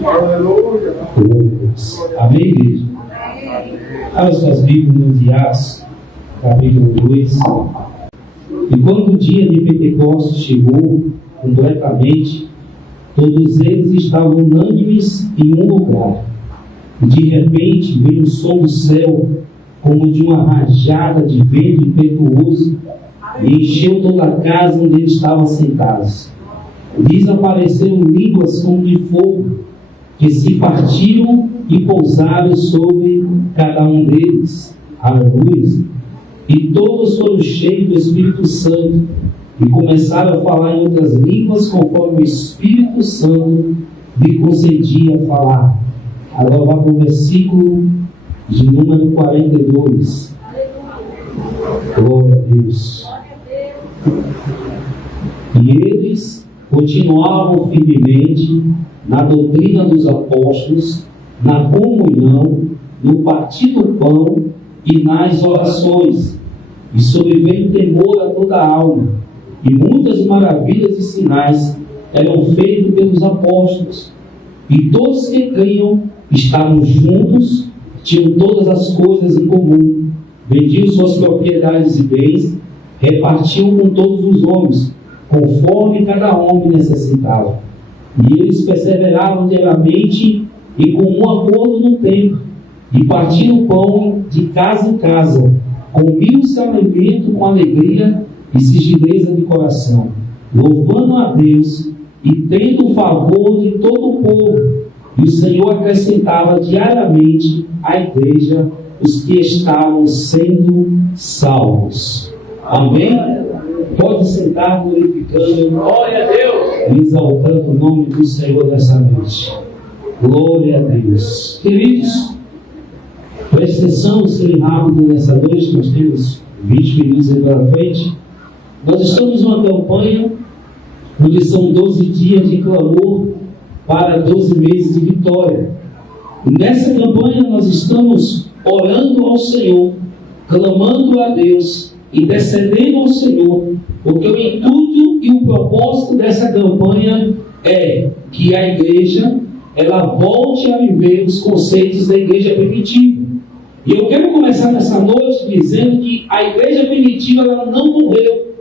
Glória a Deus. Amém, igreja? Abra suas Bíblias no Atos, capítulo 2. E quando o dia de Pentecostes chegou completamente, todos eles estavam unânimes em um lugar. E de repente veio um som do céu, como de uma rajada de vento impetuoso, e encheu toda a casa onde eles estavam sentados. Desapareceram línguas como de fogo, que se partiram e pousaram sobre cada um deles. Aleluia! E todos foram cheios do Espírito Santo e começaram a falar em outras línguas, conforme o Espírito Santo lhe concedia falar. Agora vá para o versículo de número 42. Glória a Deus. E eles continuavam firmemente na doutrina dos apóstolos, na comunhão, no partir do pão e nas orações. E sobreveio temor a toda a alma, e muitas maravilhas e sinais eram feitos pelos apóstolos. E todos que criam estavam juntos, tinham todas as coisas em comum, vendiam suas propriedades e bens, repartiam com todos os homens, conforme cada homem necessitava. E eles perseveravam diariamente em comum acordo no templo, e partiam o pão de casa em casa, comiam-se alimento com alegria e sigileza de coração, louvando a Deus e tendo o favor de todo o povo. E o Senhor acrescentava diariamente à igreja os que estavam sendo salvos. Amém? Pode sentar glorificando, glória a Deus, exaltando o nome do Senhor nessa noite. Glória a Deus. Queridos, preste atenção, ser rápido nessa noite, nós temos 20 minutos aí pela frente. Nós estamos numa campanha onde são 12 dias de clamor para 12 meses de vitória. E nessa campanha nós estamos orando ao Senhor, clamando a Deus, intercedendo ao Senhor, porque o intuito e o propósito dessa campanha é que a igreja ela volte a viver os conceitos da igreja primitiva. E eu quero começar nessa noite dizendo que a igreja primitiva ela não morreu.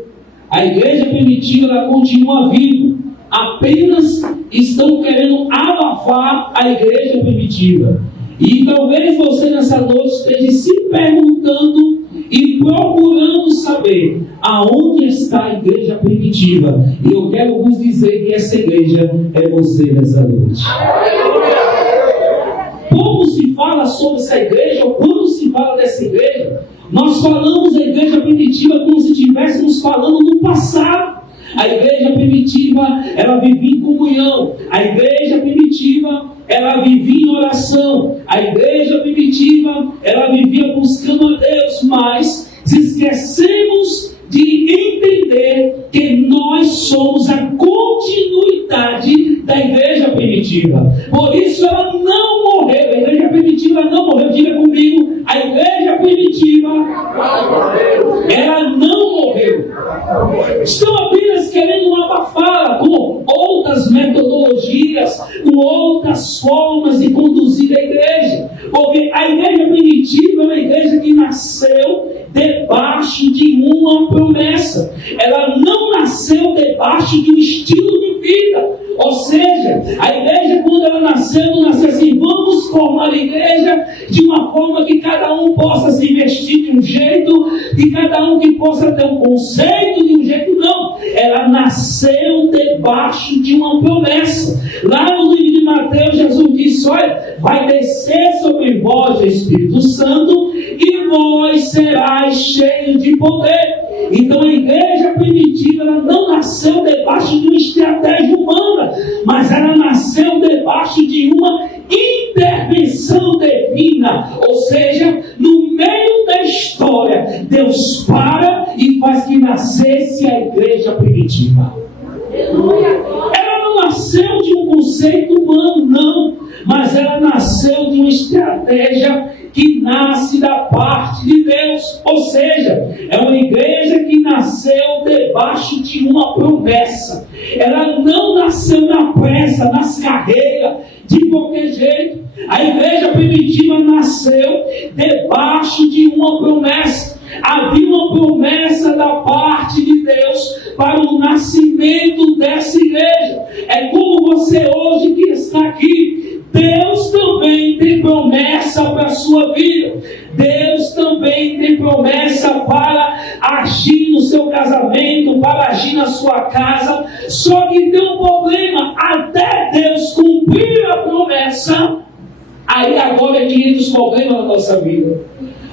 A igreja primitiva ela continua viva. Apenas estão querendo abafar a igreja primitiva. E talvez você nessa noite esteja se perguntando e procurando saber aonde está a igreja primitiva. E eu quero vos dizer que essa igreja é você nessa noite. Como se fala sobre essa igreja, ou quando se fala dessa igreja, nós falamos da igreja primitiva como se estivéssemos falando no passado. A igreja primitiva, ela vivia em comunhão. A igreja primitiva, ela vivia em oração. A igreja primitiva, ela vivia buscando a Deus. Mas esquecemos de entender que nós somos a continuidade da igreja primitiva. Por isso ela não morreu. A igreja primitiva não morreu. Diga comigo, a igreja primitiva ela não morreu. Estão apenas querendo abafá-la com outras metodologias, com outras formas de conduzir a igreja. Porque a igreja primitiva é uma igreja que nasceu debaixo de uma promessa. Ela não nasceu debaixo de um estilo de vida. Ou seja, a igreja, quando ela nasceu, não nasceu assim: vamos formar a igreja de uma forma que cada um possa se vestir de um jeito, que cada um que possa ter um conceito de um jeito. Não, ela nasceu debaixo de uma promessa. Lá no livro de Mateus, Jesus disse: olha, vai descer sobre vós o Espírito Santo e vós serás cheios de poder. Então a igreja primitiva ela não nasceu debaixo de uma estratégia humana, mas ela nasceu debaixo de uma intervenção divina. Ou seja, no meio da história, Deus para e faz que nascesse a igreja primitiva. Ela não nasceu de um conceito humano, não, mas ela nasceu de uma estratégia que nasce da parte de Deus. Ou seja, é uma igreja que nasceu debaixo de uma promessa. Ela não nasceu na pressa, nas carreiras, de qualquer jeito. A igreja primitiva nasceu debaixo de uma promessa. Havia uma promessa da parte de Deus para o nascimento dessa igreja. É como você hoje que está aqui. Deus também tem promessa para a sua vida. Deus também tem promessa para agir no seu casamento, para agir na sua casa. Só que tem um problema. Até Deus cumprir a promessa, aí agora é que entra os problemas na nossa vida.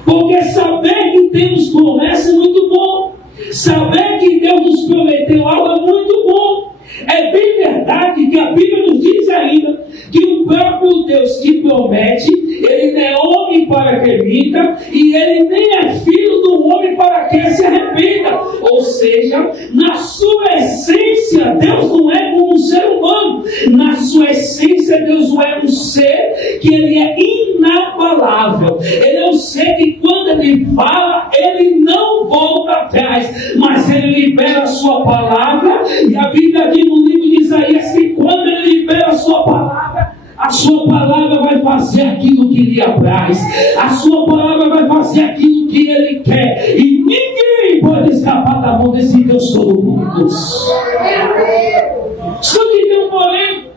Porque saber que temos promessa é muito bom. Saber que Deus nos prometeu algo é muito bom. É bem verdade que a Bíblia nos diz ainda que o próprio Deus que promete, Ele não é homem para que minta, e Ele nem é filho do homem para que se arrependa. Ou seja, na sua essência, Deus não é como um ser humano. Na sua essência, Deus não é um ser que Ele é inabalável. Ele é um ser que quando Ele fala, Ele não volta atrás, mas Ele libera a sua palavra. E a Bíblia diz no livro de Isaías que quando Ele libera a sua palavra vai fazer aquilo que lhe apraz. A sua palavra vai fazer aquilo que Ele quer. E ninguém pode escapar da mão desse Deus Todo-Poderoso. Só que tem um porém.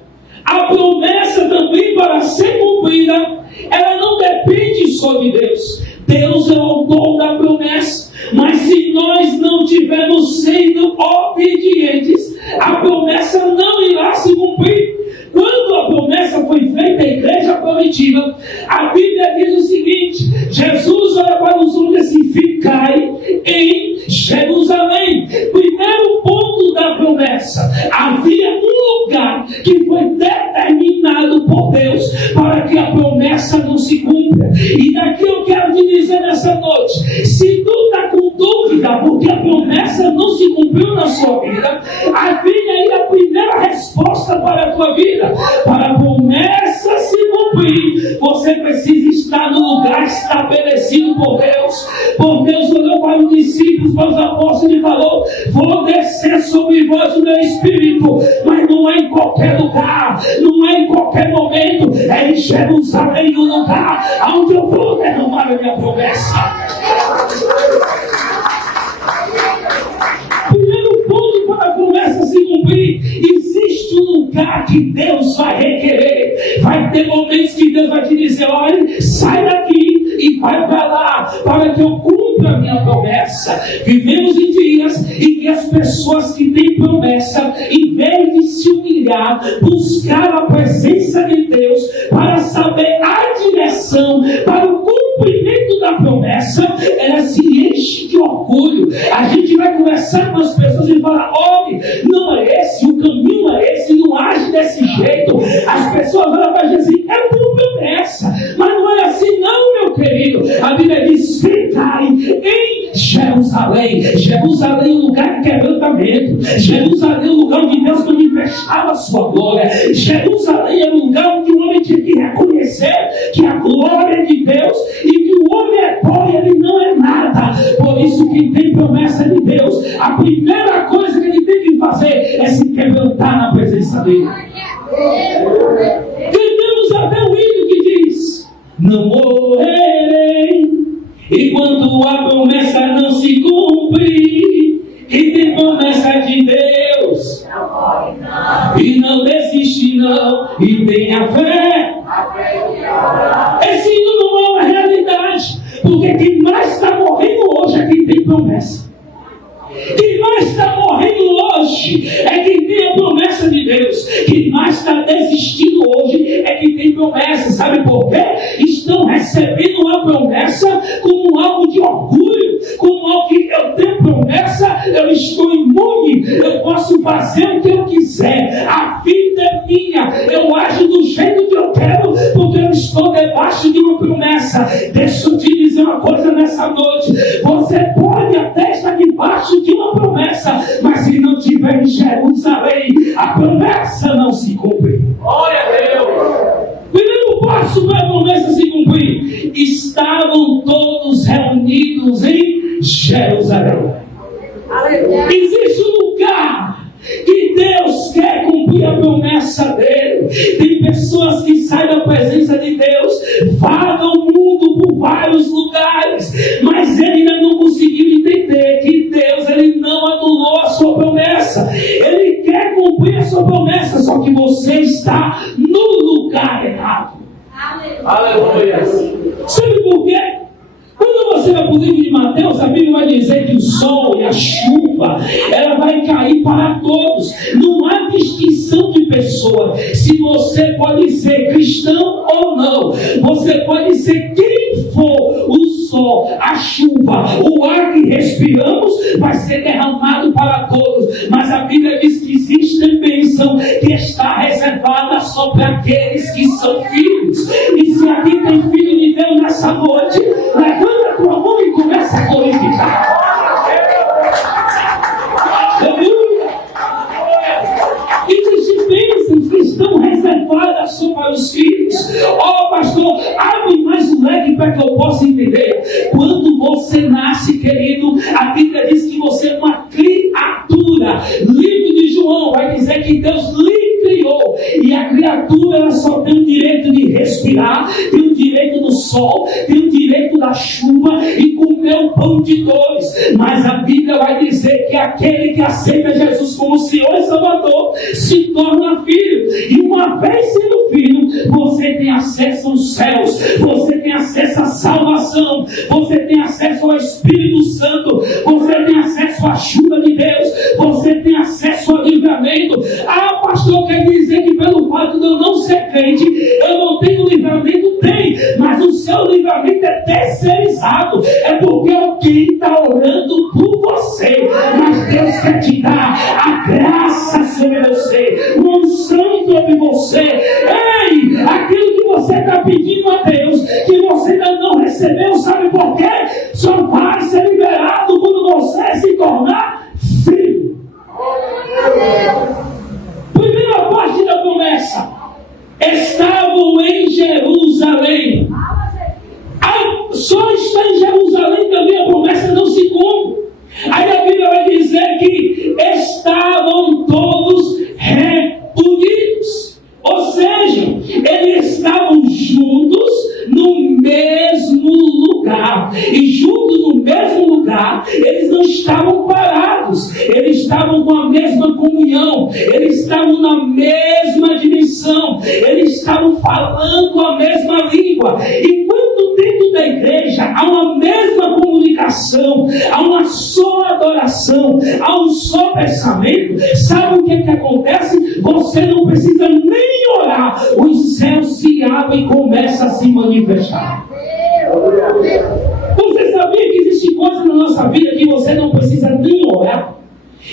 A promessa também, para ser cumprida, ela não depende só de Deus. Deus é o autor da promessa. Mas se nós não tivermos sendo obedientes, a promessa não irá se cumprir. Quando a promessa foi feita à igreja primitiva, a Bíblia diz o seguinte: Jesus olha para os homens e assim: ficai em Jerusalém. Primeiro ponto da promessa: havia um lugar que foi determinado por Deus para que a promessa não se cumpra. E daqui eu quero te dizer nessa noite: se tu está com dúvida porque a promessa não se cumpriu na sua vida, aí vem aí a primeira resposta para a tua vida. Para a promessa se cumprir, você precisa estar no lugar estabelecido por Deus. Por Deus olhou para os discípulos, para os apóstolos e falou: vou descer sobre vós o meu Espírito. Mas não é em qualquer lugar, não é em qualquer momento, é em Jerusalém, o lugar onde eu vou derramar a minha promessa. Primeiro ponto para a promessa se cumprir: existe um lugar que Deus vai requerer. Vai ter momentos que Deus vai te dizer: olha, sai daqui e vai para lá, para que eu cumpra a minha promessa. Vivemos em dias em que as pessoas que têm promessa, em vez de se humilhar, buscar a presença de Deus para saber a direção para o cumprimento da promessa, ela se enche de orgulho. A gente vai conversar com as pessoas e falar: olha, não é esse, o caminho é esse, não age desse jeito. As pessoas olham para a gente assim: é por promessa, mas não é assim não, meu querido. A Bíblia diz: ficai em Jerusalém. Jerusalém é um lugar de quebrantamento. Jerusalém é um lugar onde Deus manifestava a sua glória. Jerusalém é um lugar onde o homem tinha que reconhecer que a glória é de Deus e que o homem é pó e ele não é nada. Por isso, quem tem promessa de Deus, a primeira coisa que ele tem que fazer é se quebrantar na presença dele. Temos até o hino que diz: não morrerei enquanto a promessa não se cumprir. Quem tem promessa de Deus e não desiste não, e tenha fé. Esse hino não é uma realidade, porque quem mais está morrendo hoje é quem tem promessa. Quem mais está morrendo hoje é quem tem a promessa de Deus. Quem mais está desistindo hoje é quem tem promessa. Sabe por quê? Estão recebendo uma promessa como algo de orgulho, como algo que eu tenho promessa, eu estou imune, eu posso fazer o que eu quiser, a vida é minha, eu ajo do jeito que eu quero, porque eu estou debaixo de uma promessa. Deixa eu te dizer uma coisa nessa noite: você pode até estar debaixo de uma promessa, mas se não tiver em Jerusalém, a promessa não se cumpre. Glória a Deus! Primeiro passo para a promessa se cumprir: estavam todos reunidos em Jerusalém. Existe um lugar que Deus quer cumprir a promessa dele. Tem pessoas que saem da presença de Deus, vagam o mundo por vários lugares, mas ele ainda não conseguiu entender que Deus, ele não anulou a sua promessa. Ele quer cumprir a sua promessa, só que você está no lugar errado. Aleluia. Sabe por quê? Quando você vai para o livro de Mateus, a Bíblia vai dizer que o sol e a chuva, ela vai cair para todos. Não há distinção de pessoa. Se você pode ser cristão ou não, você pode ser quem for. O sol, a chuva, o ar que respiramos vai ser derramado para todos. Mas a Bíblia diz que existe bênção que está reservada só para aqueles que são filhos. E se aqui tem filho de Deus nessa noite, levanta a tua mão e começa a glorificar. Aleluia! Existem bênçãos que estão reservadas só para os filhos. Ó, pastor, abre mais um leque para que eu possa entender. Quando você nasce, querido, a Bíblia diz que você é uma criatura. Livro de João vai dizer que Deus lhe criou. E a criatura, ela só tem o direito de respirar, tem o direito do sol, tem o direito da chuva e comer o pão de dores. Mas a Bíblia vai dizer que aquele que aceita Jesus como Senhor e Salvador se torna filho. E uma vez sendo filho, você tem acesso aos céus, você tem acesso à salvação, você tem acesso ao Espírito Santo, você tem acesso à ajuda de Deus, você tem acesso ao livramento. Ah, pastor, quer dizer que pelo fato de eu não ser crente, eu não tenho livramento? Tem, mas o seu livramento é terceirizado. É porque alguém está orando por você. Mas Deus quer te dar a graça sobre você, uma unção sobre você. Ei, aquilo que você está pedindo a Deus, que você ainda não recebeu, sabe por quê? Só vai ser liberado quando você se tornar filho. Primeira parte da promessa: estavam em Jerusalém. Só está em Jerusalém também a promessa não se cumpre. Aí a Bíblia vai dizer que estavam todos reunidos. Ou seja, eles estavam juntos no mesmo lugar. E juntos no mesmo lugar, eles não estavam parados. Eles estavam com a mesma comunhão. Eles estavam na mesma dimensão. Eles estavam falando a mesma língua. E quando dentro da igreja há uma mesma comunicação, há uma só adoração, há um só pensamento, sabe o que acontece? Você não precisa nem orar. Os céus se abrem e começam a se manifestar. Você sabia que existe coisa na nossa vida que você não precisa nem orar?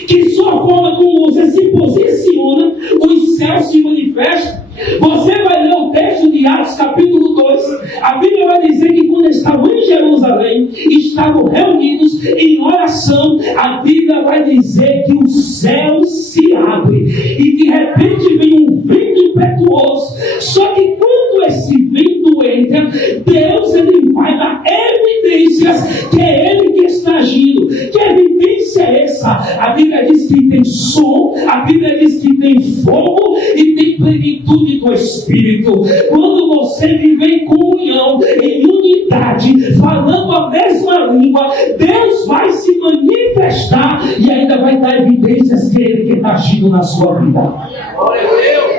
Que só a forma como você se posiciona, os céus se manifestam. Você vai ler o texto de Atos capítulo 2. A Bíblia vai dizer que quando estavam em Jerusalém, estavam reunidos em oração. A Bíblia vai dizer que o céu se abre e de repente vem um vento impetuoso. Só que quando esse vento entra, Deus, ele vai dar evidências que é Ele que está agindo. Que evidência é essa? A Bíblia diz que tem som, a Bíblia diz que tem fogo e tem plenitude do Espírito. Quando você vive em comunhão, em unidade, falando a mesma língua, Deus vai se manifestar e ainda vai dar evidências que Ele está agindo na sua vida. Glória a Deus.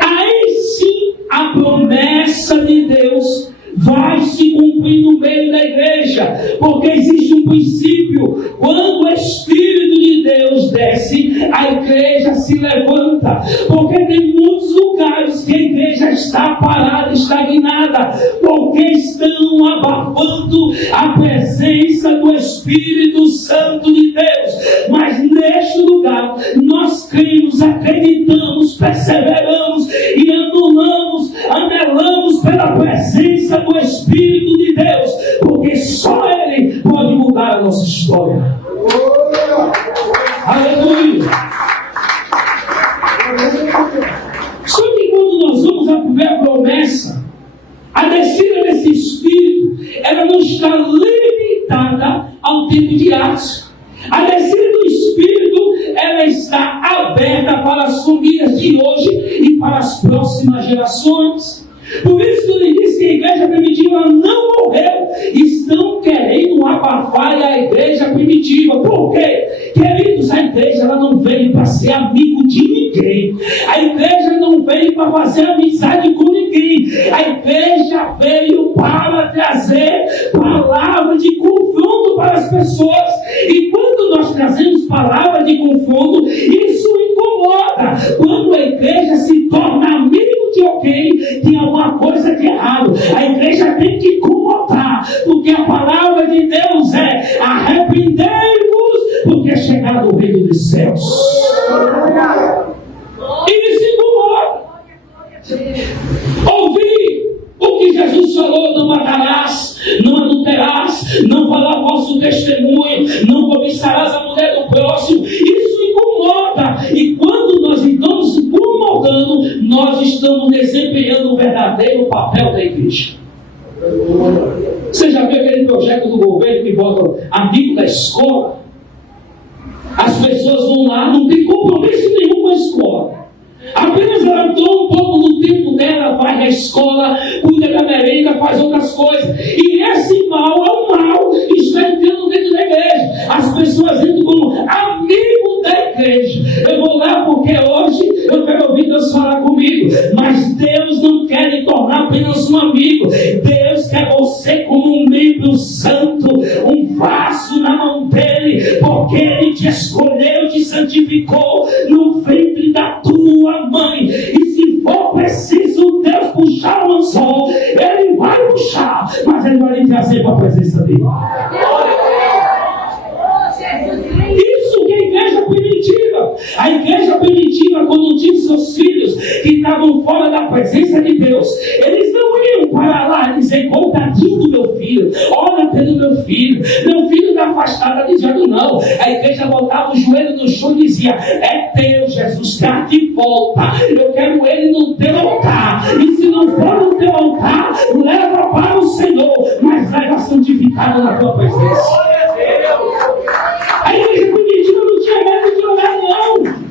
Aí sim a promessa de Deus vai se cumprir no meio da igreja, porque existe um princípio: quando o Espírito de Deus desce, a igreja se levanta, porque tem muitos lugares que a igreja está parada, estagnada, porque estão abafando a presença do Espírito Santo de Deus. Mas neste lugar, nós cremos, acreditamos, perseveramos e anelamos pela presença do Espírito de Deus, porque só Ele pode mudar a nossa história. Aleluia! Só que quando nós vamos ver a promessa, a descida desse Espírito, ela não está limitada ao tempo de Atos. A descida do Espírito, ela está aberta para as famílias de hoje e para as próximas gerações. Por isso que ele disse que a igreja primitiva não morreu. Estão querendo abafar a igreja primitiva. Por quê? Queridos, a igreja ela não veio para ser amigo de ninguém. A igreja não veio para fazer amizade com ninguém. A igreja veio para trazer palavra de confronto para as pessoas. E quando nós trazemos palavra de confronto, isso incomoda. Quando a igreja se torna amigo de alguém, tem alguma coisa de errado. A igreja tem que incomodar, porque a palavra de Deus é: arrependei-vos, porque é chegado o reino dos céus. E se incomoda. Ouvir o que Jesus falou: não matarás, não adulterarás, não falar falso testemunho, não cobiçarás a mulher do próximo. Isso incomoda. E quando nós estamos incomodando, nós estamos desempenhando o verdadeiro papel da igreja. Você já viu aquele projeto do governo que bota amigo da escola? As pessoas vão lá, não tem compromisso nenhum com a escola. Apenas ela entrou um pouco no tempo dela, vai na escola, cuida da merenda, faz outras coisas. E esse mal é um mal que está entrando dentro da igreja. As pessoas entram como amigo da igreja. Eu vou lá porque hoje eu quero ouvir Deus falar comigo. Mas Deus não quer lhe tornar apenas um amigo. Deus quer você como um membro santo, um vaso na mão dele, porque ele te escolheu, te santificou no ventre da tua mãe. E se for preciso Deus puxar o anzol, ele vai puxar, mas ele vai lhe trazer para a presença dele. Isso que é a igreja primitiva. A igreja primitiva, quando tinha seus filhos que estavam fora da presença de Deus, eles não iam para lá e dizer: coitadinho do meu filho, olha pelo meu filho está afastado, dizendo não. A igreja botava o joelho no chão e dizia: é teu, Jesus, traz de volta, eu quero ele no teu altar, e se não for no teu altar, leva para o Senhor, mas leva santificado na tua presença. A igreja primitiva não tinha medo de orar, não.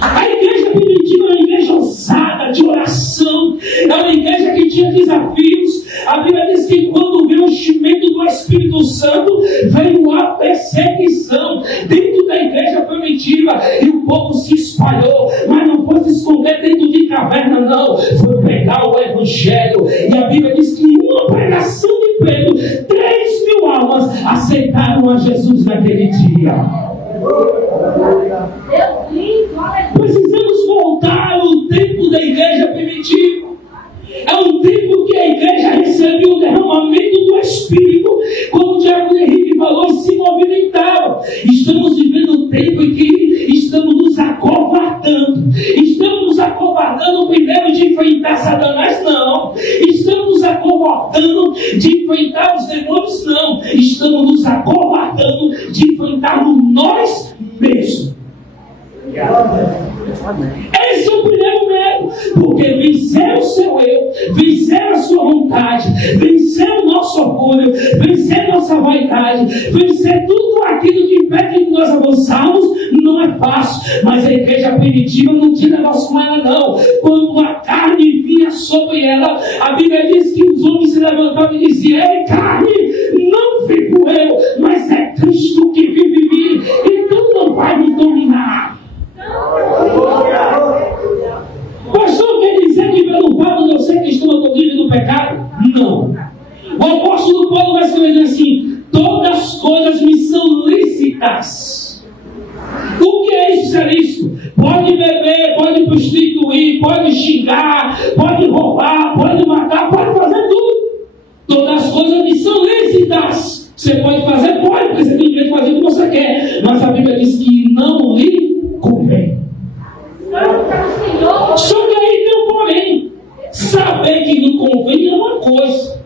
A igreja primitiva era uma igreja ousada, de oração. É uma igreja que tinha desafios. A Bíblia diz que quando veio o enchimento do Espírito Santo, veio a perseguição dentro da igreja primitiva. E o povo se espalhou, mas não foi se esconder dentro de caverna, não. Foi pregar o Evangelho. E a Bíblia diz que em uma pregação de Pedro, 3.000 almas aceitaram a Jesus naquele dia. Precisamos voltar ao tempo da igreja primitiva. É um tempo que a igreja recebeu o derramamento do Espírito, como o Diácono Henrique falou, e se movimentava. Estamos vivendo um tempo em que estamos nos acovardando. Estamos nos acovardando primeiro de enfrentar Satanás? Não. Estamos nos acovardando de enfrentar os demônios? Não. Estamos nos acovardando de enfrentarmos nós mesmos. Esse é o primeiro medo, porque vencer o seu eu, vencer a sua vontade, vencer o nosso orgulho, vencer nossa vaidade, vencer tudo aquilo que impede que nós avançarmos, não é fácil. Mas a igreja primitiva não tinha negócio com ela, não. Quando a carne vinha sobre ela, a Bíblia diz que os homens se levantavam e diziam: ei, carne, não vivo eu, mas é Cristo que vive em mim, e tu não vai me dominar. Pastor, quer dizer que pelo fato de eu ser cristão eu estou livre do pecado? Não. O apóstolo Paulo vai escrever assim: todas as coisas me são lícitas. O que é isso, ser lícito? Pode beber, pode prostituir, pode xingar, pode roubar, pode matar, pode fazer tudo. Todas as coisas me são lícitas. Você pode fazer? Pode, porque você tem direito de fazer o que você quer. Mas a Bíblia diz que não lhe convém. Só que aí tem um porém. Saber que não convém é uma coisa.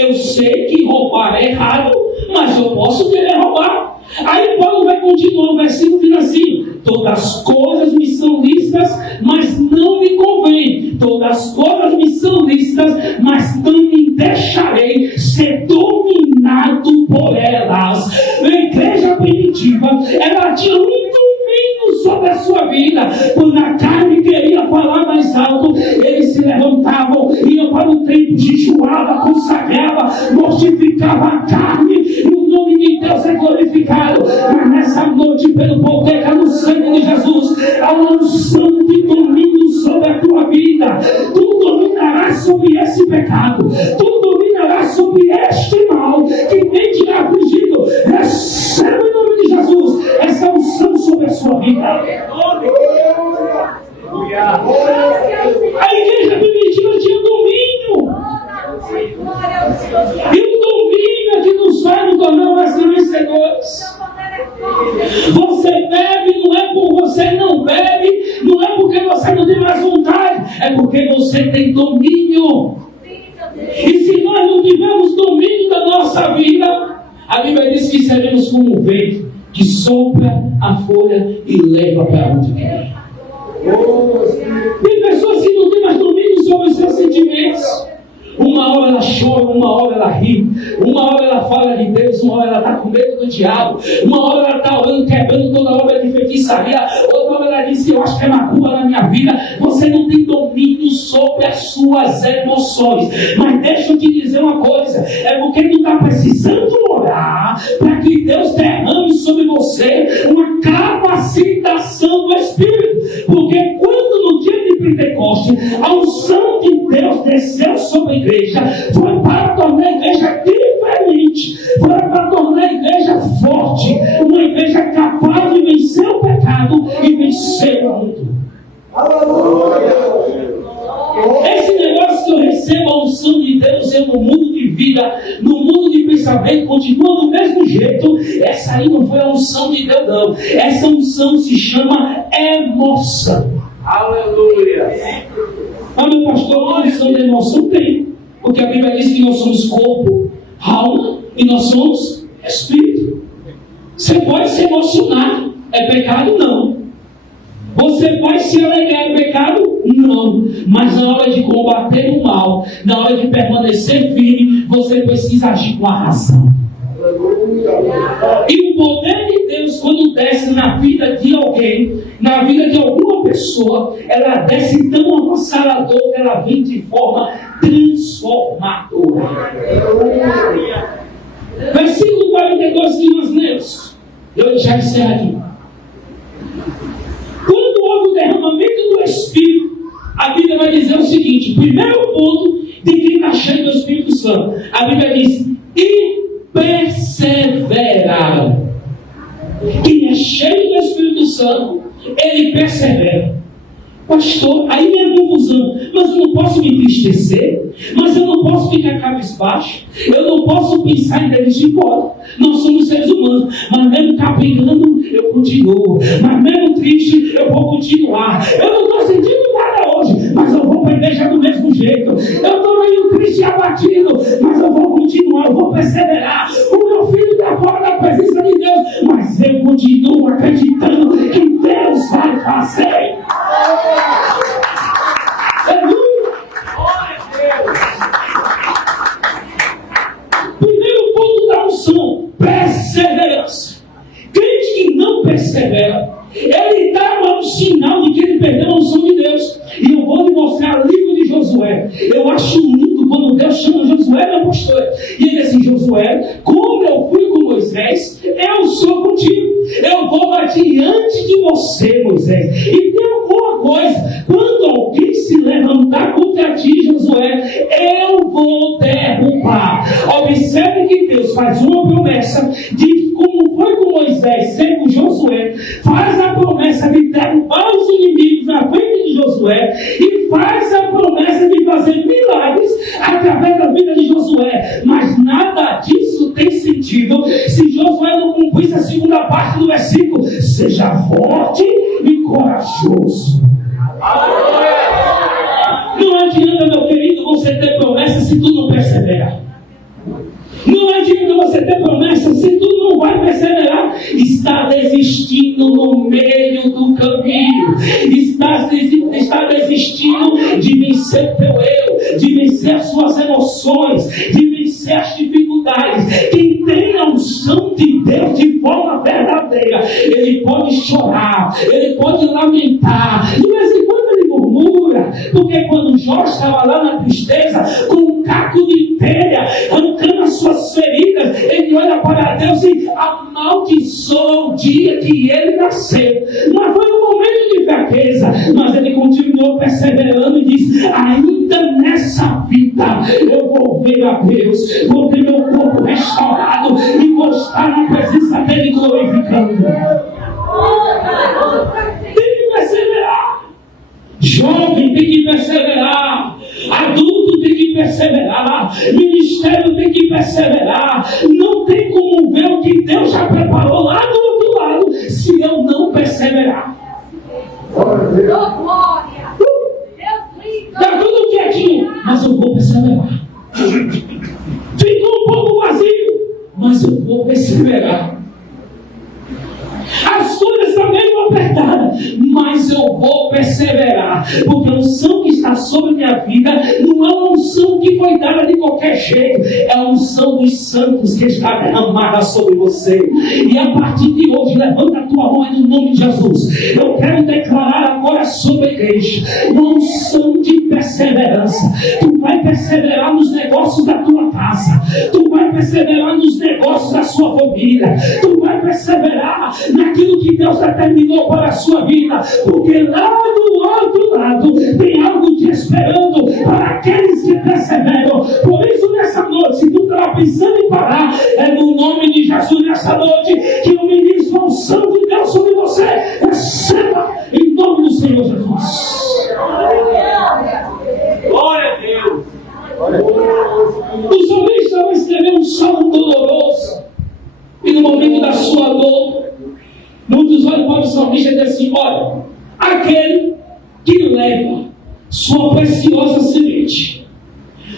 Eu sei que roubar é errado, mas eu posso querer roubar. Aí Paulo vai continuar o versículo diz assim: todas as coisas me são lícitas, mas não me convém. Todas as coisas me são lícitas, mas não me deixarei ser dominado por elas. A igreja primitiva, ela tinha um domínio sobre a sua vida. Quando a carne queria falar levantavam, iam para o templo, jejuava, consagrava, mortificava a carne, e o nome de Deus é glorificado. Mas nessa noite, pelo poder no sangue de Jesus, há uma unção de domínio sobre a tua vida. Tu dominarás sobre esse pecado, tu dominarás sobre este mal que tem te afligido. Receba em nome de Jesus essa unção sobre a sua vida. A igreja primitiva tinha domínio, e o domínio é que nos faz nos tornar mais vencedores. Você bebe, não é por você não bebe, não é porque você não tem mais vontade, é porque você tem domínio. E se nós não tivermos domínio da nossa vida, a Bíblia diz que seremos como um vento que sopra a folha e leva para onde quer. Tem pessoas que não têm mais domínio sobre os seus sentimentos. Uma hora ela chora, uma hora ela ri, uma hora ela fala de Deus, uma hora ela está com medo do diabo, uma hora ela está orando, quebrando toda a obra de feitiçaria, outra hora ela diz que eu acho que é macumba na minha vida. Você não tem domínio sobre as suas emoções. Mas deixa eu te dizer uma coisa, é porque tu está precisando orar para que Deus derrame sobre você uma capacitação do Espírito. Porque quando no dia de Pentecostes a unção de Deus desceu sobre a igreja, foi para tornar a igreja diferente, foi para tornar a igreja forte, uma igreja capaz de vencer o pecado e vencer o mundo. Esse negócio que eu recebo a unção de Deus, eu no mundo de vida, no mundo de pensamento, continua do mesmo jeito. Essa aí não foi a unção de Deus, não. Essa unção se chama emoção. Aleluia. Ah, meu pastor, a unção de emoção tem, porque a Bíblia diz que nós somos corpo, alma e nós somos espírito. Você pode se emocionar, é pecado? Não. Você vai se alegrar, é pecado? Não. Mas na hora de combater o mal, na hora de permanecer firme, você precisa agir com a razão. E o poder de Deus, quando desce na vida de alguém, na vida de alguma pessoa, ela desce tão avassalador que ela vem de forma transformadora. Versículo 42 que nós lemos, eu já encerro aqui. Quando houve o derramamento do Espírito, a Bíblia vai dizer o seguinte: primeiro ponto de quem está cheio do Espírito Santo, a Bíblia diz: e perseveraram. Quem é cheio do Espírito Santo, ele persevera. Pastor, aí é a confusão. Mas eu não posso me entristecer, mas eu não posso ficar cabisbaixo, eu não posso pensar em desistir. Pode. Nós somos seres humanos, mas mesmo capengando, eu continuo. Mas mesmo triste, eu vou continuar. Eu não estou sentindo nada hoje, mas eu vou para a igreja do mesmo jeito. Eu estou meio triste e abatido, mas eu vou continuar, eu vou perseverar. O meu filho está fora da presença de Deus, mas eu continuo acreditando que Deus vai fazer. Primeiro ponto da unção: perseverança. Crente que não persevera, ele dá um sinal de que ele perdeu a unção de Deus. E eu vou lhe mostrar o livro de Josué. Eu acho lindo quando Deus chama Josué, meu pastor, e ele diz assim: Josué, como eu fui com Moisés, eu sou contigo. Eu vou adiante de você, Moisés. E tem alguma coisa: quando alguém se levantar contra ti, Josué, eu vou derrubar. Observe que Deus faz uma promessa de, como foi com Moisés, ser com Josué, faz a promessa de derrubar os inimigos na frente de Josué e faz a promessa de fazer milagres através da vida de Josué. Mas nada disso tem sentido se Josué não cumprisse a segunda parte do versículo: seja forte e corajoso. Não adianta, meu querido, você ter promessa se tu não perseverar. Não adianta você ter promessa se tu não vai perseverar. Está desistindo no meio do caminho. Está desistindo de vencer o teu eu, de vencer as suas emoções, de vencer as dificuldades. Quem tem a unção de Deus de forma verdadeira, ele pode chorar, ele pode lamentar. De vez em quando ele murmura, porque quando Jó estava lá na tristeza, com um caco de telha, arrancando as suas feridas, ele olha para Deus e amaldiçoa o dia que ele nasceu. Mas foi um momento de fraqueza, mas ele continuou perseverando e disse: ainda nessa vida eu vou ver a Deus, vou ter meu corpo restaurado e vou estar na presença dele glorificando. Tem que perseverar. Jovem tem que perseverar. Adulto tem que perseverar. Ministério tem que perseverar. Não tem como ver o que Deus já preparou lá do outro lado se eu não perseverar. Está tudo quietinho, mas eu vou perseverar. Ficou um pouco vazio, mas eu vou perseverar. As coisas estão meio apertadas, mas eu vou perseverar, porque a unção que está sobre minha vida não é uma unção que foi dada de qualquer jeito, é a unção dos santos que está derramada sobre você. E a partir de hoje, levanta a tua mão no nome de Jesus. Eu quero declarar agora sobre a igreja uma unção de perseverança. Tu vai perseverar nos negócios da tua casa, tu vai perseverar nos negócios da sua família, tu vai perseverar naquilo que Deus determinou para a sua vida, porque lá do outro lado tem algo te esperando para aqueles que perseveram. Por isso, nessa noite, se tu estava pensando em parar, é no nome de Jesus nessa noite que eu ministro a unção de Deus sobre você. Receba em nome do Senhor Jesus. Glória a Deus. O salmista vai escrever um salmo doloroso, e no momento da sua dor, muitos olham para o salmista e dizem assim: olha, aquele que leva sua preciosa semente.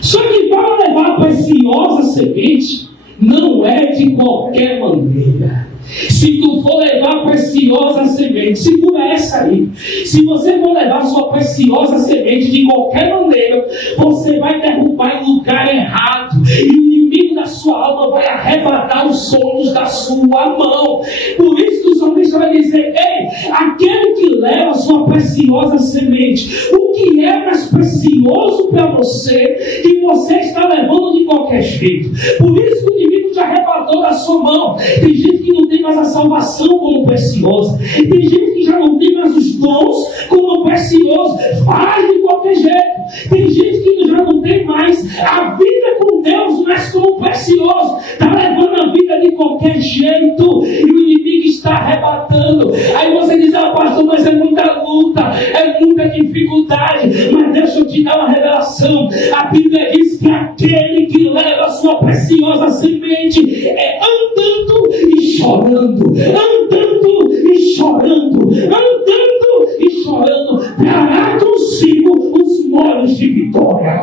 Só que para levar a preciosa semente, não é de qualquer maneira. Se tu for levar a preciosa semente, segura essa aí. Se você for levar sua preciosa semente de qualquer maneira, você vai derrubar em lugar errado. E o inimigo da sua alma vai arrebatar os sonhos da sua mão. Por isso que o salmista vai dizer: ei, aquele que leva sua preciosa semente, o que é mais precioso para você, que você está levando de qualquer jeito. Por isso que o inimigo te arrebatou da sua mão. Tem gente que não tem mais a salvação como preciosa. Tem gente que já não tem mais os dons como precioso. Faz de qualquer jeito. Tem gente que já não tem mais a vida com Deus, mas como precioso. Está levando a vida de qualquer jeito. E o inimigo está arrebatando. Aí você diz: ah, pastor, mas é muita luta, é muita dificuldade. Mas deixa eu te dar uma revelação. A Bíblia diz que aquele que leva a sua preciosa semente é andando e chorando, andando e chorando, andando e chorando, trará consigo os molhos de vitória.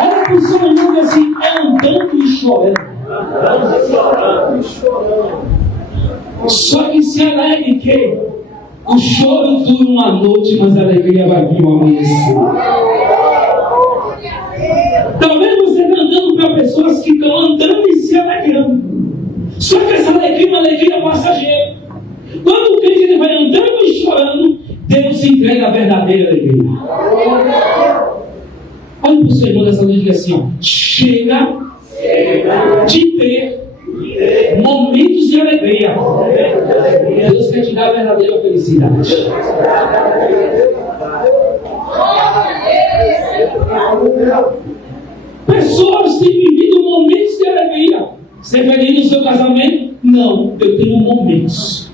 Olha para o seu irmão assim: é andando e chorando. Só que se alegre que o choro dura uma noite, mas a alegria vai vir ao amanhecer. Talvez você está andando para pessoas que estão andando e se alegrando. Só que essa alegria é uma alegria passageira. Quando o crente ele vai andando e chorando, Deus entrega a verdadeira alegria. Olha para o Senhor dessa noite e diga assim: ó, chega de ter momentos de alegria. Deus quer te dar a verdadeira felicidade. Pessoas têm vivido momentos de alegria. Você é feliz no seu casamento? Não, eu tenho momentos.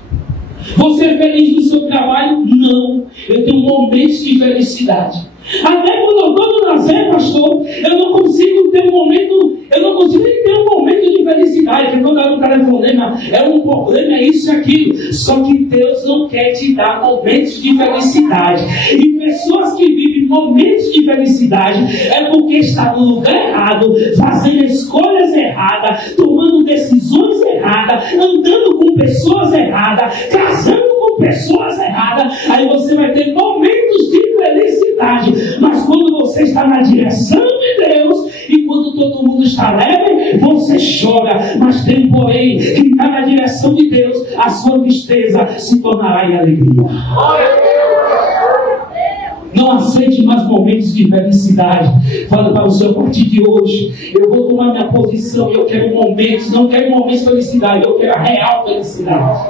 Você é feliz no seu trabalho? Não, eu tenho momentos de felicidade. Até quando eu estou no lazer, pastor, eu não consigo ter um momento, eu não consigo nem ter um momento de felicidade, porque quando eu não telefonema, é um problema, é isso e aquilo. Só que Deus não quer te dar momentos de felicidade. E pessoas que vivem momentos de felicidade é porque está no lugar errado, fazendo escolhas erradas, tomando decisões erradas, andando com pessoas erradas, casando com pessoas erradas. Aí você vai ter momentos de felicidade. Mas quando você está na direção de Deus e quando todo mundo está leve, você chora. Mas tem, porém, quem está na direção de Deus, a sua tristeza se tornará em alegria. Não aceite mais momentos de felicidade. Fala para o Senhor, a partir de hoje, eu vou tomar minha posição. Eu quero momentos, não quero momentos de felicidade, eu quero a real felicidade.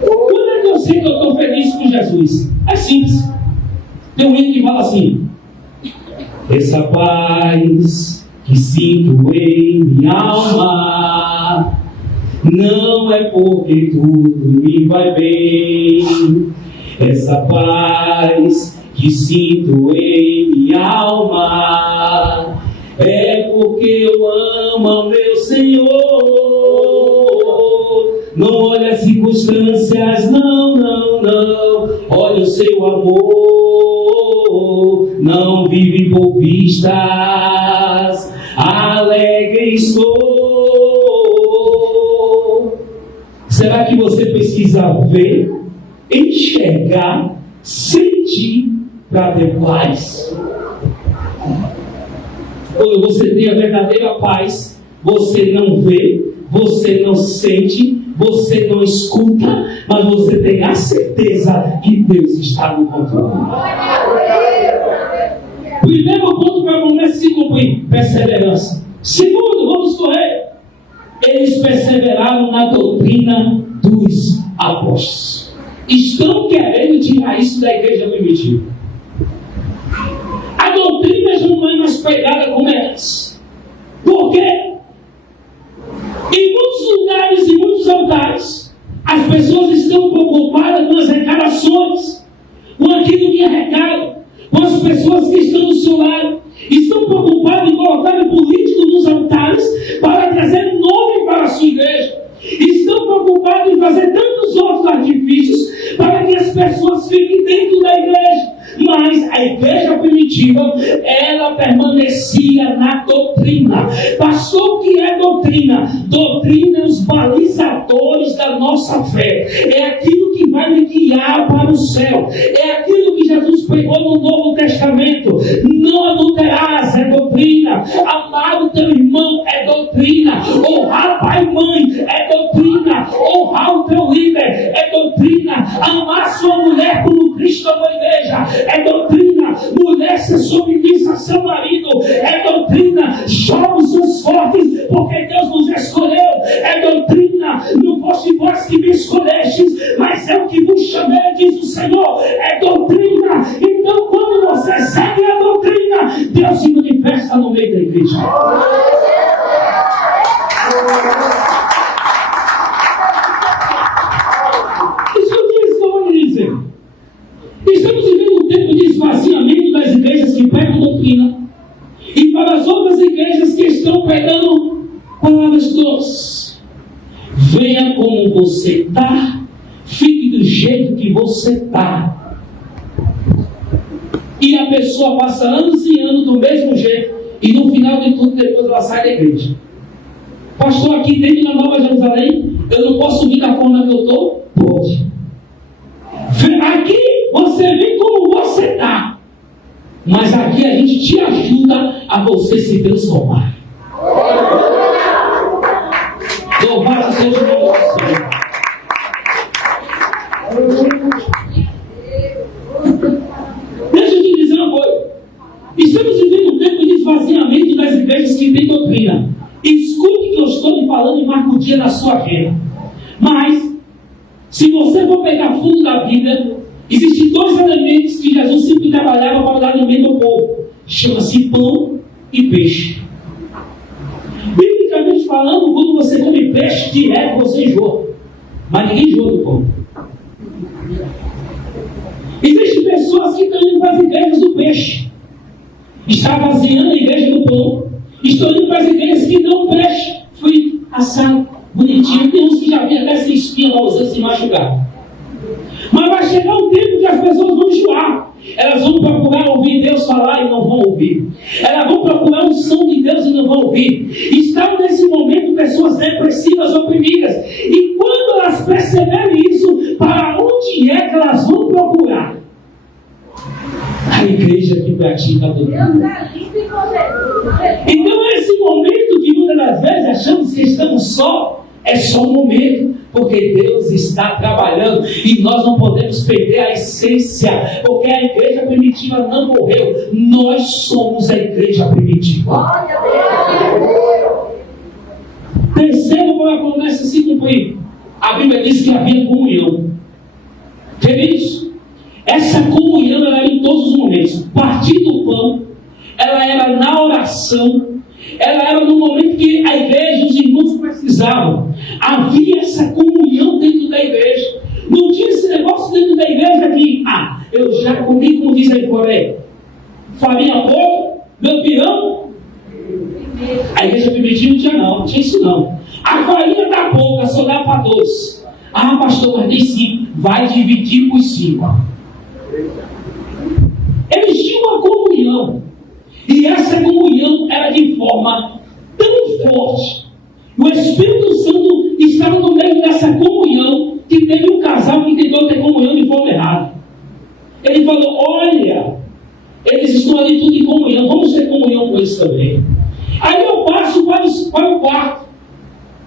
Quando é que eu sei que eu estou feliz com Jesus? É simples. Tem um hino que fala assim: essa paz que sinto em minha alma não é porque tudo me vai bem. Essa paz que sinto em minha alma é porque eu amo meu Senhor. Não olha as circunstâncias, não, não, não. Olha o seu amor. Não vive por vistas, alegre estou. Será que você precisa ver, enxergar, sentir para ter paz? Quando você tem a verdadeira paz, você não vê, você não sente, você não escuta, mas você tem a certeza que Deus está no controle. Primeiro ponto para a promessa se cumprir: perseverança. Segundo, vamos correr. Eles perseveraram na doutrina dos apóstolos. Estão querendo tirar isso da igreja primitiva. A doutrina já não é mais pregada como é antes. Por quê? Em muitos lugares e muitos altares, as pessoas estão preocupadas com as arrecadações, com aquilo que arrecada, com as pessoas que estão do seu lado. Estão preocupados em colocar o político nos altares para trazer nome para a sua igreja. Estão preocupados em fazer tantos outros artifícios para que as pessoas fiquem dentro da igreja. Mas a igreja primitiva, ela permanecia na doutrina. Pastor, o que é doutrina? Doutrina é os balizadores da nossa fé. É aquilo que vai me guiar para o céu. É aquilo que Jesus pregou no Novo Testamento. Não adulterarás, é doutrina. Amar o teu irmão é doutrina. Honrar pai e mãe é doutrina. Honrar o teu líder é doutrina. Amar sua mulher como Cristo amou a igreja é doutrina. Mulher ser submissa a seu marido é doutrina. Chove os seus fortes porque Deus nos escolheu é doutrina. Não foste vós que me escolhestes, mas eu que vos chamei, diz o Senhor, é doutrina. Então quando você segue a doutrina, Deus se manifesta no meio da igreja. Isso que eu vou dizer. Estamos vivendo um tempo de esvaziamento das igrejas que pregam doutrina e para as outras igrejas que estão pregando palavras doces. Venha como você está, fique do jeito que você está. E a pessoa passa anos e anos do mesmo jeito e no final de tudo depois ela sai da igreja. Pastor, aqui dentro da Nova Jerusalém, eu não posso vir da forma que eu estou? Pode. Aqui você vem como você está, mas aqui a gente te ajuda a você se transformar. Louvado seja o nome do Senhor. Deixa eu te dizer uma coisa. Estamos vivendo um tempo de esvaziamento das igrejas que têm doutrina. Escute o que eu estou lhe falando e marque o dia na sua agenda. Mas, se você for pegar fundo da Bíblia, existem dois elementos que Jesus sempre trabalhava para dar alimento ao povo. Chama-se pão e peixe. Biblicamente falando, quando você come peixe direto, você enjoa. Mas ninguém enjoa do pão. Existem pessoas que estão indo para as igrejas do peixe. Está vaziando a igreja do pão. Estão indo para as igrejas que dão peixe. Fui assado, bonitinho. Tem uns que já vêm até sem espinha para você se machucar. Mas vai chegar um tempo que as pessoas vão enjoar. Elas vão procurar ouvir Deus falar e não vão ouvir. Elas vão procurar um som de Deus e não vão ouvir. Estão nesse momento pessoas depressivas, oprimidas. E quando elas perceberem isso, para onde é que elas vão procurar? A igreja que pratica a doutrina. Então esse momento que muitas das vezes achamos que estamos só, É só um momento, porque Deus está trabalhando e nós não podemos perder a essência, porque a igreja primitiva não morreu. Nós somos a igreja primitiva. Terceiro, para a promessa se cumprir, a Bíblia diz que havia comunhão. Queridos, essa comunhão era em todos os momentos. Partir do pão, ela era na oração, ela era no momento que a igreja, os irmãos precisavam. Havia essa comunhão dentro da igreja. Não tinha esse negócio dentro da igreja que, eu já comi, como diz aí fora, farinha pouco, meu pirão. A igreja primitiva não tinha isso não. A farinha está pouca, só dá para 2. Pastor, mas nem 5. Vai dividir por 5. Eles tinham uma comunhão. E essa comunhão era de forma tão forte. O Espírito Santo estava no meio dessa comunhão, que teve um casal que tentou ter comunhão de forma errada. Ele falou, olha, eles estão ali tudo em comunhão, vamos ter comunhão com eles também. Aí eu passo para o quarto.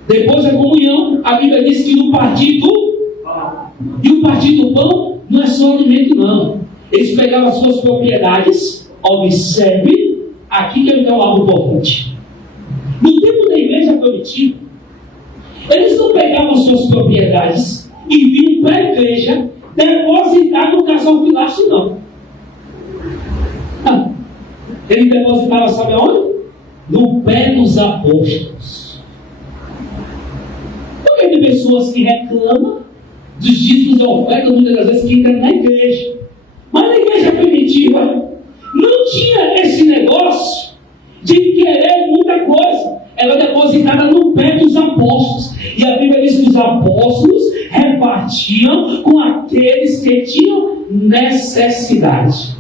Depois da comunhão, a Bíblia diz que no partir do pão. E o partir do pão não é só alimento, não. Eles pegavam as suas propriedades. Observe, aqui que é algo importante. No tempo da igreja primitiva, eles não pegavam as suas propriedades e vinham para a igreja depositar no casal filaste, não. Ele depositava, sabe aonde? No pé dos apóstolos. Porque tem pessoas que reclamam dos dízimos da oferta, muitas das vezes, que entram na igreja. Mas na igreja primitiva não tinha esse negócio de querer muita coisa. Ela é depositada no pé dos apóstolos. E a Bíblia diz que os apóstolos repartiam com aqueles que tinham necessidade.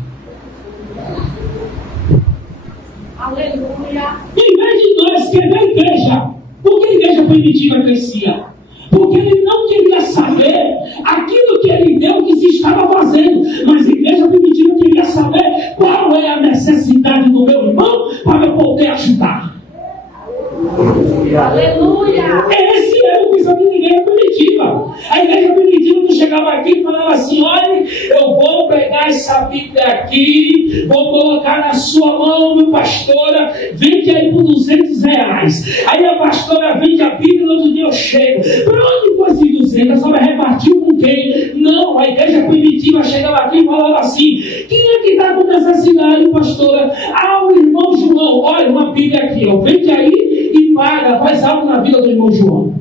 Aleluia. Em vez de nós querer a igreja, por que a igreja primitiva crescia? Porque ele não queria saber aquilo que ele deu que se estava fazendo. Mas a igreja primitiva queria saber qual é a necessidade do meu irmão para eu poder ajudar. Aleluia! Esse era o pensamento da igreja primitiva. A igreja primitiva não chegava aqui e falava assim, olha, eu vou pegar essa Bíblia aqui, vou colocar na sua mão, meu pastora, vende aí por R$200. Aí a pastora vende a Bíblia, no outro dia eu chego. Para onde foi esses 200? A senhora repartiu com quem? Não, a igreja primitiva chegava aqui e falava assim, quem é que está com necessidade, pastora? O irmão João, olha, uma Bíblia aqui, ó, vende aí e paga, faz algo na vida do irmão João.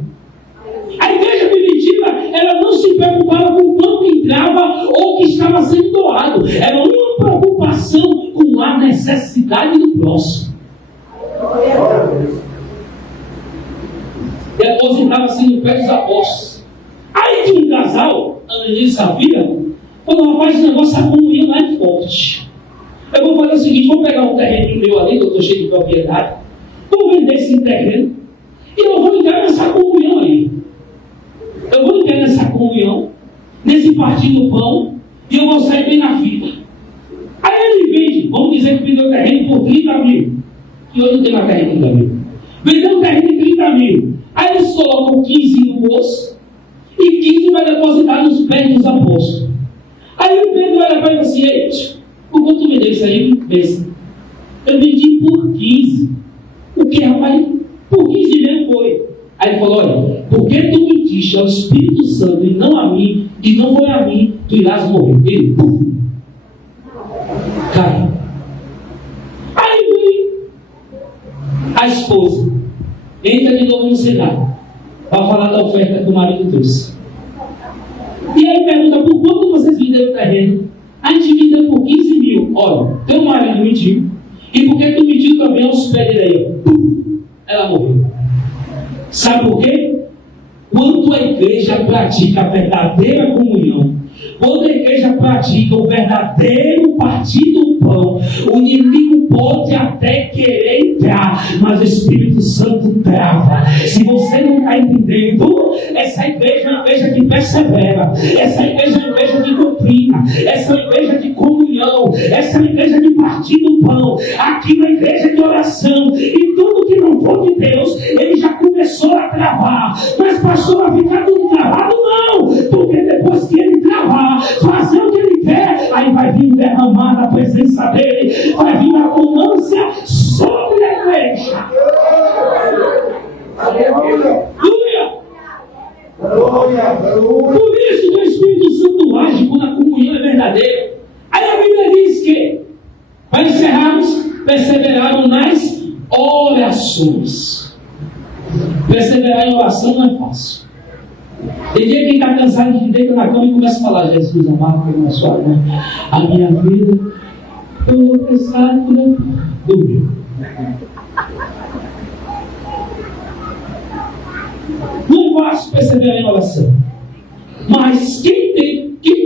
A igreja primitiva, ela não se preocupava com quanto entrava ou que estava sendo doado. Era uma preocupação com a necessidade do próximo. Depositava-se no pé dos apóstolos. Aí tinha um casal, Ananias e Safira, falou, rapaz, esse negócio, a comunhão lá é forte. Eu vou fazer o seguinte, vou pegar um terreno meu ali, que eu estou cheio de propriedade, vou vender esse terreno e eu vou entrar nessa comunhão aí. Eu vou entrar nessa comunhão, nesse partir do pão, e eu vou sair bem na vida. Aí ele vende, vamos dizer que vendeu o terreno por 30 mil. E eu não tenho mais terreno de 30 mil. Vendeu o terreno de 30 mil. Aí eles colocam 15 no bolso e 15 vai depositar nos pés dos apóstolos. Aí o Pedro vai para ele assim, ei, por quanto tu vendeu isso aí? Pensa. Eu vendi por 15. O que, rapaz? Por 15 mesmo foi. Aí ele falou, olha, porque tu mentiste ao Espírito Santo e não a mim, e não foi a mim, tu irás morrer. Ele, pum, cai. Aí vem a esposa, entra de novo no cenário, para falar da oferta que o marido trouxe. E aí pergunta, por quanto vocês venderam o terreno? A gente vendeu por 15 mil. Olha, teu marido mentiu, e porque tu mentiu também aos pés dele aí. Pum, ela morreu. Sabe por quê? Quando a igreja pratica a verdadeira comunhão, quando a igreja pratica o verdadeiro partir do pão, o inimigo pode até querer entrar, mas o Espírito Santo trava. Se você não está entendendo, essa igreja é uma igreja que persevera, essa igreja é uma igreja de doutrina, essa é uma igreja de comunhão, essa é uma igreja de partir do pão, aqui na igreja de oração, e tudo que não for de Deus, ele já começou a travar. Mas pastor, vai ficar tudo travado? Não, porque depois que ele travar, fazer o que ele quer, aí vai vir derramar da presença dele, vai vir a abundância sobre a igreja. Aleluia! Por isso que o Espírito Santo age quando a comunhão é verdadeira. Aí a Bíblia diz que, para encerrarmos, perseveraram nas orações. Perseverar em oração não é fácil. Tem dia que está cansado de deita na cama e começa a falar: Jesus amado, pela sua mão, a minha vida, estou cansado, dormir. Não é fácil perseverar em oração. Mas quem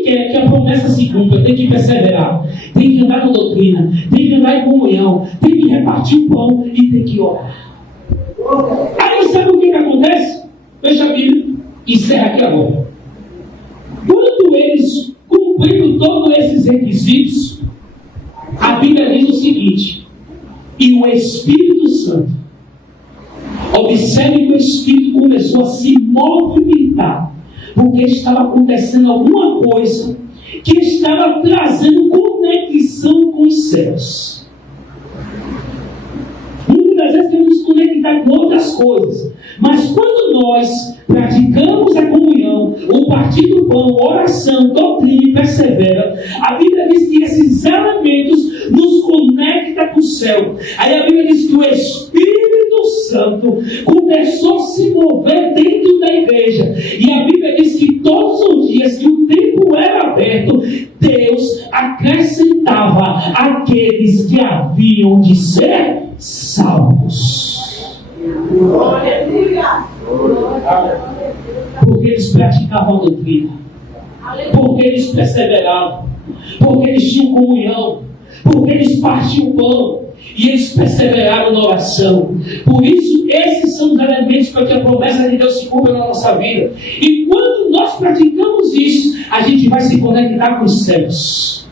quer que a promessa se cumpra, tem que perseverar, tem que andar na doutrina, tem que andar em comunhão, tem que repartir o pão e tem que orar. Aí sabe o que acontece? Veja a Bíblia, encerra aqui agora. Quando eles cumpriram todos esses requisitos, a Bíblia diz o seguinte: e o Espírito Santo, observe que o Espírito começou a se movimentar, porque estava acontecendo alguma coisa que estava trazendo conexão com os céus. Muitas das vezes queremos nos conectar com outras coisas, mas quando nós praticamos a comunhão, o partir do pão, oração, doutrina e persevera, a Bíblia diz que esses elementos nos conectam com o céu. Aí a Bíblia diz que o Espírito Santo começou a se mover dentro da igreja. E a Bíblia diz que todos os dias que o templo era aberto, Deus acrescentava aqueles que haviam de ser salvos. Porque eles praticavam a doutrina, porque eles perseveravam, porque eles tinham comunhão, porque eles partiam o pão e eles perseveraram na oração. Por isso, esses são os elementos para que a promessa de Deus se cumpra na nossa vida. E quando nós praticamos isso, a gente vai se conectar com os céus.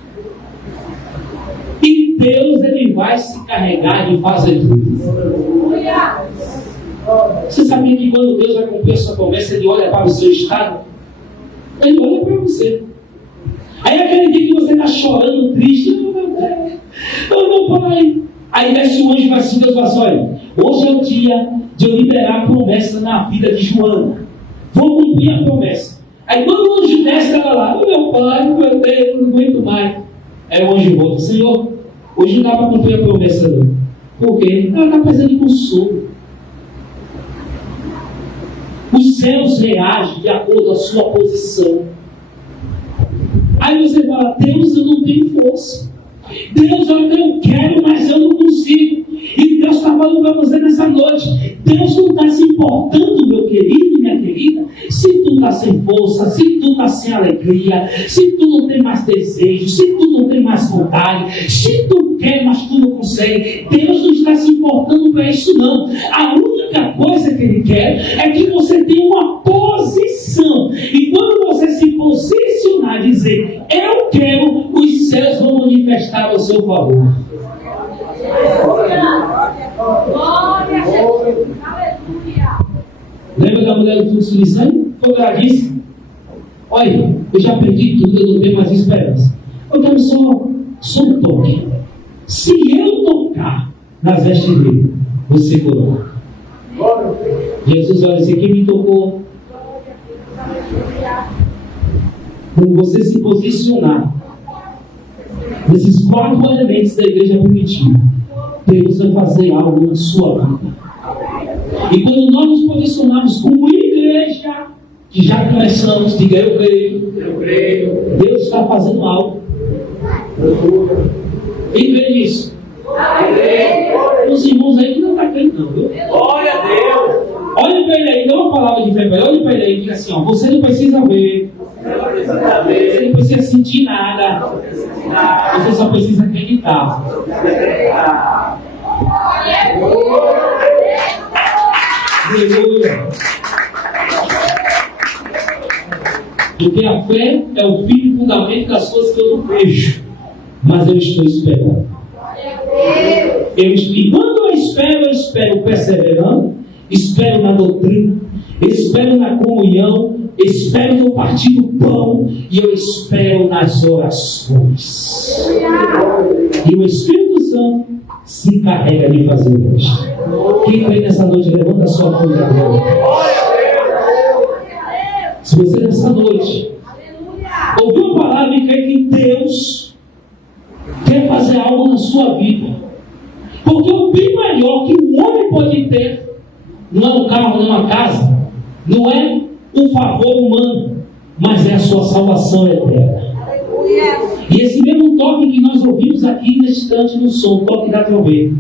E Deus, ele vai se carregar de fazer tudo. Você sabia que quando Deus vai cumprir a sua promessa, ele olha para o seu estado? Ele olha para você. Aí aquele dia que você está chorando, triste, não, pai. Aí desce o anjo e vai assim, Deus vai assim: olha, hoje é o dia de eu liberar a promessa na vida de Joana. Vou cumprir a promessa. Aí quando o anjo desce, ela lá: meu pai, meu Deus, não aguento mais. Aí o anjo volta: Senhor, hoje não dá para cumprir a promessa não. Por quê? Ela está precisando de consolo. Os céus reagem de acordo com a sua posição. Aí você fala: Deus, eu não tenho força. Deus, eu quero, mas eu não consigo. E Deus está falando para você nessa noite: Deus não está se importando, meu querido e minha querida, se tu está sem força, se tu está sem alegria, se tu não tem mais desejo, se tu não tem mais vontade, se tu quer, mas tu não consegue. Deus não está se importando para isso não. A única coisa que Ele quer é que você tenha uma posição. E quando você se posicionar e dizer: eu quero, os céus vão manifestar ao seu favor. Lembra da mulher do fluxo de sangue? Foi o que ela disse: olha, eu já perdi tudo, eu não tenho mais esperança. Eu quero só um toque. Se eu tocar nas vestes dele, você coloca. Jesus olha assim: quem me tocou? Quando você se posicionar nesses 4 elementos da igreja primitiva, Deus vai fazer algo na sua vida. E quando nós nos posicionarmos como igreja, que já começamos, diga: eu creio, Deus está fazendo algo. Quem crê nisso? Os irmãos aí que não estão crendo não, viu? Glória a Deus! Olha para ele aí, dá uma palavra de fé, olha para ele aí e diga assim: ó, você não precisa ver, você não precisa sentir nada, você só precisa acreditar. Aleluia! Porque a fé é o fim e fundamento das coisas que eu não vejo, mas eu estou esperando. E quando eu espero perseverando, espero na doutrina, espero na comunhão, espero no partir do pão e eu espero nas orações. E o Espírito Santo se encarrega de fazer o resto. Quem vem nessa noite, levanta a sua mão agora. Se você nessa noite ouviu a palavra e crê que Deus quer fazer algo na sua vida, porque o bem maior que um homem pode ter não é um carro, não é uma casa, não é um favor humano, mas é a sua salvação eterna. E esse mesmo toque que nós ouvimos aqui nesse instante no som, o toque da trombeta,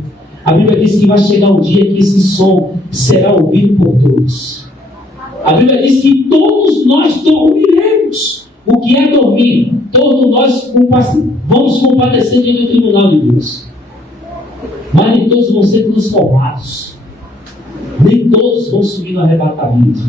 a Bíblia diz que vai chegar um dia que esse som será ouvido por todos. A Bíblia diz que todos nós dormiremos. O que é dormir? Todos nós vamos compadecer diante do tribunal de Deus. Mas nem todos vão ser transformados. Nem todos vão subir no arrebatamento.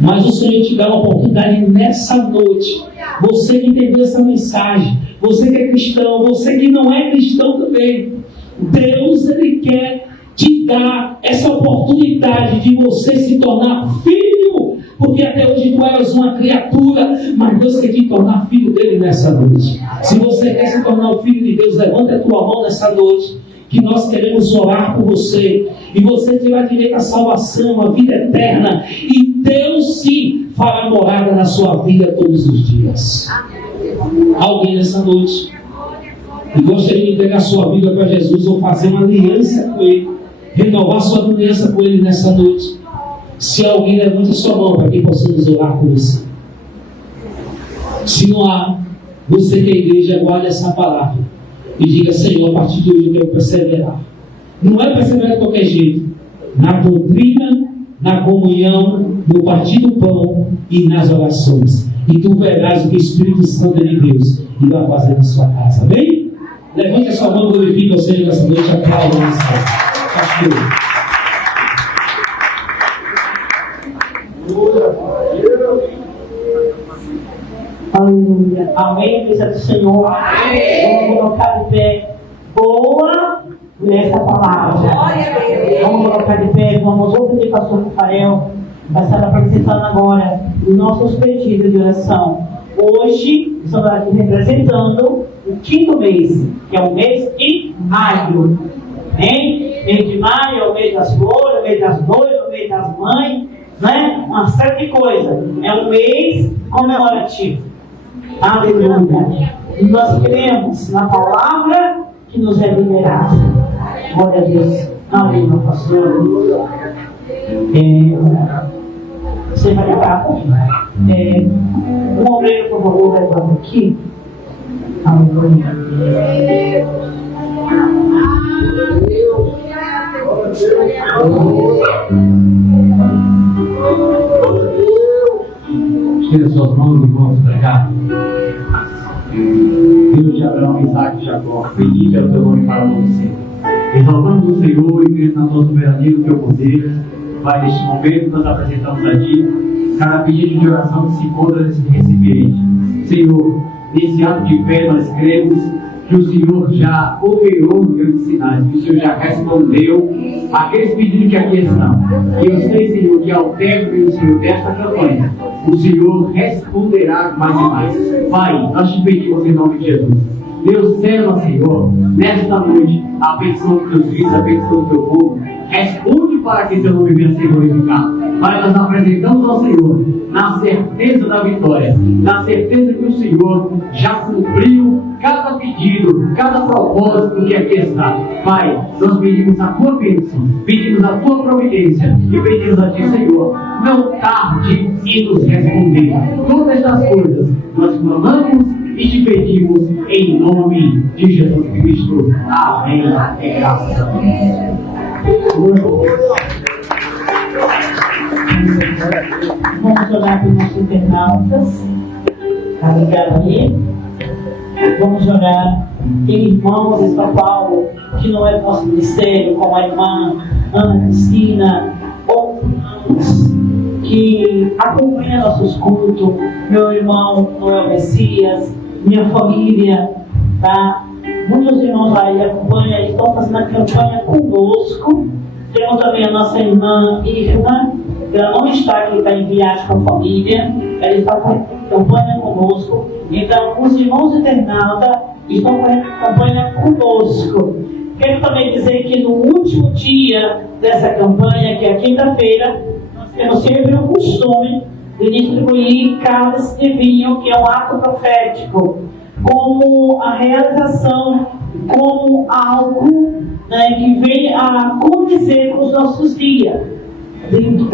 Mas o Senhor te dá uma oportunidade nessa noite. Você que entendeu essa mensagem, você que é cristão, você que não é cristão também, Deus, Ele quer te dar essa oportunidade de você se tornar filho, porque até hoje tu eras uma criatura, mas Deus quer te tornar filho dele nessa noite. Se você quer se tornar o filho de Deus, levanta a tua mão nessa noite, que nós queremos orar por você, e você terá direito à salvação, à vida eterna, e Deus sim fará morada na sua vida todos os dias. Alguém nessa noite e gostaria de entregar sua vida para Jesus, ou fazer uma aliança com Ele, renovar sua aliança com Ele nessa noite? Se alguém, levante sua mão para que possamos orar por você. Se não há, você que é a igreja, guarde essa palavra e diga: Senhor, a partir de hoje eu quero perseverar. Não é perseverar de qualquer jeito, na doutrina, na comunhão, no partir do pão e nas orações. E tu verás o que o Espírito Santo de Deus irá fazer na sua casa. Amém? Levante a sua mão, glorifica o Senhor nessa noite, aplauda nessa noite. Aleluia. Amém, igreja do Senhor. Amém. Vamos colocar de pé. Boa nessa palavra. Vamos colocar de pé. Vamos ouvir o pastor Rafael. Vai estar apresentando agora os nossos pedidos de oração. Hoje, estamos aqui representando o 5º mês, que é o mês de maio. Amém? Mês de maio é o mês das flores, o mês das noivas, o mês das mães, né? Uma série de coisas. É um mês comemorativo. Aleluia. E nós cremos na palavra que nos é liberada. Glória a Deus. Amém, meu pastor. Você vai orar comigo. Um obreiro, por favor, vai dar aqui. Aleluia. Tira suas mãos e vamos pregar. Deus de Abraão, Isaac e Jacó, bendito é o teu nome para todo sempre. Exaltamos o Senhor e crendo na tua soberania e no teu poder. Vai, neste momento, nós apresentamos a ti cada pedido de oração que se encontra nesse recipiente. Senhor, nesse ato de fé nós cremos que o Senhor já operou grandes sinais, que o Senhor já respondeu aqueles pedidos que aqui estão. E eu sei, Senhor, que ao término, Senhor, desta campanha, o Senhor responderá mais e mais. Pai, nós te pedimos em nome de Jesus. Deus, sela, Senhor, nesta noite, a petição dos teus filhos, a petição do teu povo. Responde para que teu nome venha ser glorificado. Pai, nós apresentamos ao Senhor na certeza da vitória, na certeza que o Senhor já cumpriu cada pedido, cada propósito que aqui está. Pai, nós pedimos a tua bênção, pedimos a tua providência e pedimos a ti, Senhor, não tarde em nos responder. Todas estas coisas nós clamamos e te pedimos em nome de Jesus Cristo. Amém. E graças a Deus. Vamos orar para os nossos internautas. Está ligado aí? Vamos orar. Tem irmãos de São Paulo que não é do nosso ministério, como a irmã Ana Cristina, outros que acompanham nossos cultos. Meu irmão Noel Messias, minha família, tá? Muitos irmãos aí acompanham, estão fazendo a campanha conosco. Temos também a nossa irmã Irma, Ela não está aqui para enviar com a família, ela está com campanha conosco. Então, os irmãos internautas estão com campanha conosco. Quero também dizer que no último dia dessa campanha, que é a quinta-feira, nós temos sempre o costume de distribuir cálice de vinho, que é um ato profético, como a realização, como algo, né, que vem a condizer com os nossos dias,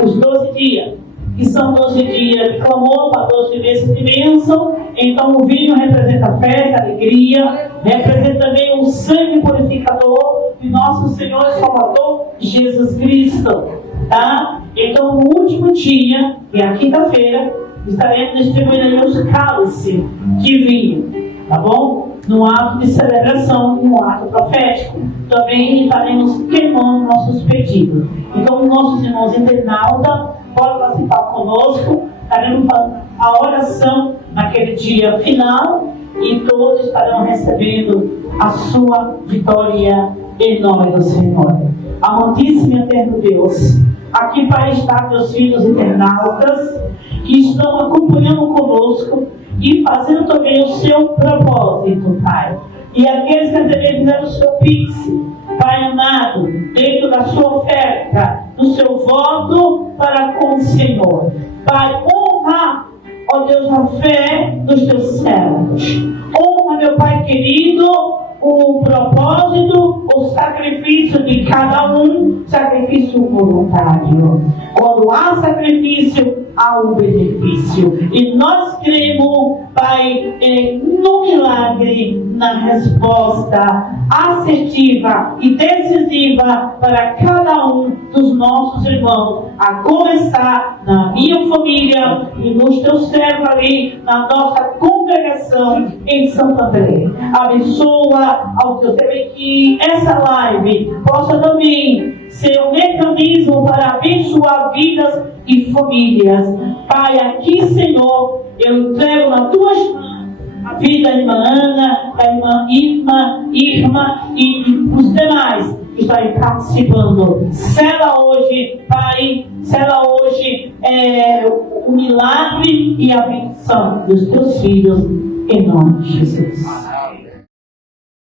os 12 dias, que são 12 dias de clamor para 12 meses de bênção. Então o vinho representa festa, alegria, representa também o sangue purificador de nosso Senhor e Salvador Jesus Cristo, tá? Então no último dia, que é a quinta-feira, estaremos distribuindo os cálices de vinho, tá bom? No ato de celebração, no ato profético. Também estaremos queimando nossos pedidos. Então, os nossos irmãos internautas podem participar conosco. Estaremos fazendo a oração naquele dia final e todos estarão recebendo a sua vitória em nome do Senhor. Amantíssimo e eterno Deus, aqui para estar teus filhos internautas que estão acompanhando conosco e fazendo também o seu propósito, Pai. E aqueles que também fizeram o seu pix, Pai amado, dentro da sua oferta, do seu voto para com o Senhor. Pai, honra, ó Deus, a fé dos teus servos. Honra, meu Pai querido, o propósito, o sacrifício de cada um, sacrifício voluntário. Quando há sacrifício, há um benefício. E nós cremos, Pai, no milagre, na resposta assertiva e decisiva para cada um dos nossos irmãos, a começar na minha família e nos teus servos ali, na nossa congregação em Santo André. Abençoa ao Deus também que essa live possa também ser um mecanismo para abençoar vidas e famílias. Pai, aqui, Senhor, eu entrego nas tuas mãos a vida da irmã Ana, da irmã Irma e os demais que estão aí participando. Sela hoje, Pai, sela hoje o milagre e a benção dos teus filhos, em nome de Jesus.